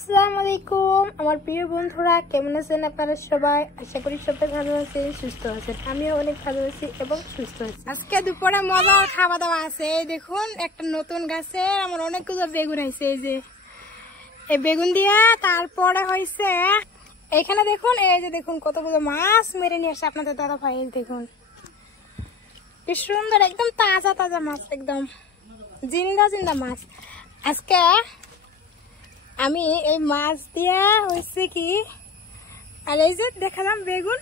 আসসালামু আলাইকুম আমার প্রিয় বন্ধুরা, কেমন আছেন আপনারা সবাই? আশা করি সবাই ভালো আছেন, সুস্থ আছেন। আমিও অনেক ভালো আছি এবং সুস্থ আছি। আজকে দুপুরে মজার খাওয়া দাওয়া আছে। এই দেখুন, একটা নতুন গাছে আমার অনেকগুলো বেগুন হয়েছে। এই যে এই বেগুন দিয়া তারপরে হয়েছে এখানে দেখুন, এই যে দেখুন কতগুলো মাছ মেরে নিয়ে আসছে আপনাদের দাদা ভাই। দেখুন কি সুন্দর, একদম তাজা তাজা মাছ, একদম জিন্দা জিন্দা মাছ। আজকে আমি এই মাছ দিয়া হয়েছে কি, আর এই যে দেখালাম বেগুন,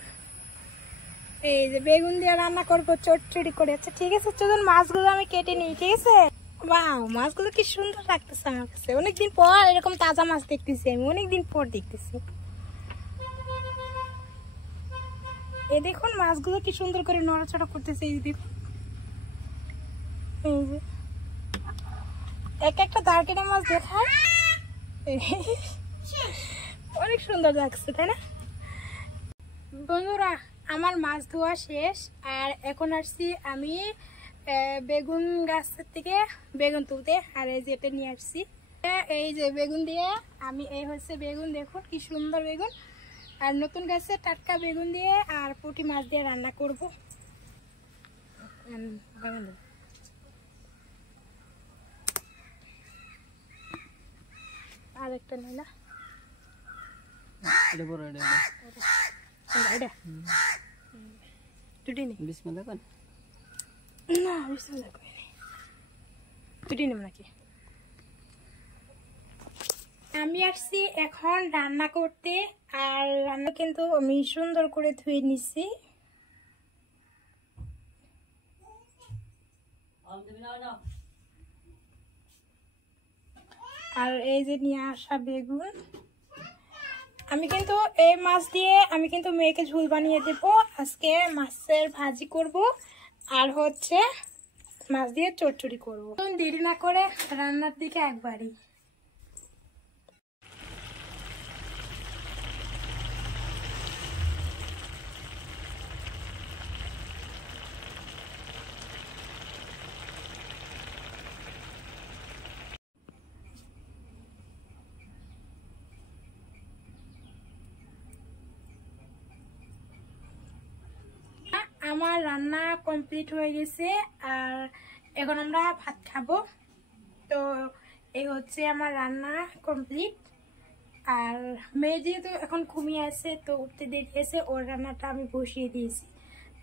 এই যে বেগুন দিয়ে রান্না করবো চটচড়ি করে। আচ্ছা ঠিক আছে, চলুন মাছগুলো আমি কেটে নিই। ঠিক আছে? বাহ, মাছগুলো কি সুন্দর লাগতেছে আমার কাছে। অনেকদিন পর এরকম তাজা মাছ দেখতেছি, আমি অনেকদিন পর দেখতেছি। এই দেখুন মাছগুলো কি সুন্দর করে নড়াচড়া করতেছে। এই দেখুন, এই যে এক একটা দাঁড়কেটা মাছ দেখায়, অনেক সুন্দর লাগছে, তাই না বন্ধুরা? আমার মাছ ধোয়া শেষ, আর এখন আসছি আমি বেগুন গাছের থেকে বেগুন তুলতে। আর এই যে এটা নিয়ে আসছি, এই যে বেগুন দিয়ে আমি, এই হচ্ছে বেগুন, দেখুন কি সুন্দর বেগুন। আর নতুন গাছে টাটকা বেগুন দিয়ে আর পুঁটি মাছ দিয়ে রান্না করব। আর একটা নেই না, আমি আসছি এখন রান্না করতে। আর রান্না কিন্তু আমি সুন্দর করে ধুয়ে নিচ্ছি। আর এই যে নিয়ে আসা বেগুন, আমি কিন্তু এই মাছ দিয়ে আমি কিন্তু মেয়েকে ঝোল বানিয়ে দেব। আজকে মাছের ভাজি করব, আর হচ্ছে মাছ দিয়ে চচ্চড়ি করব। দেরি না করে রান্নার দিকে একবারই। আমার রান্না কমপ্লিট হয়ে গেছে, আর এখন আমরা ভাত খাবো। তো এই হচ্ছে আমার রান্না কমপ্লিট। আর মেয়ে যেহেতু এখন ঘুমিয়ে আছে, তো উঠতে দেরি হয়েছে, ওর রান্নাটা আমি বসিয়ে দিয়েছি,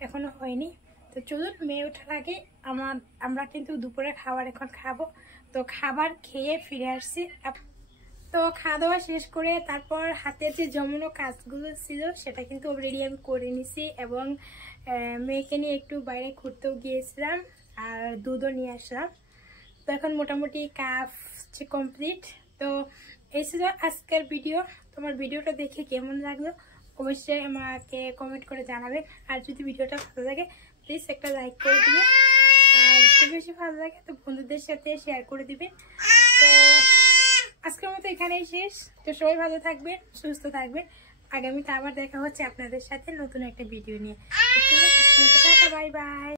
এখনো হয়নি। তো চলুন, মেয়ে ওঠার আগে আমরা কিন্তু দুপুরে খাবার এখন খাবো। তো খাবার খেয়ে ফিরে আসছি। তো খাওয়া দাওয়া শেষ করে তারপর হাতের যে জমানো কাজগুলো ছিল সেটা কিন্তু অলরেডি আমি করে নিছি, এবং মেয়েকে নিয়ে একটু বাইরে ঘুরতেও গিয়েছিলাম, আর দুধও নিয়ে আসলাম। তো এখন মোটামুটি কাজ কমপ্লিট। তো এই ছিল আজকের ভিডিও। তোমার ভিডিওটা দেখে কেমন লাগলো অবশ্যই আমাকে কমেন্ট করে জানাবেন। আর যদি ভিডিওটা ভালো লাগে প্লিজ একটা লাইক করে দিবেন, আর যদি বেশি ভালো লাগে তো বন্ধুদের সাথে শেয়ার করে দিবেন। তো আজকের মতো এখানেই শেষ। তো সবাই ভালো থাকবেন, সুস্থ থাকবেন। আগামীতে আবার দেখা হচ্ছে আপনাদের সাথে নতুন একটা ভিডিও নিয়ে। Bye bye.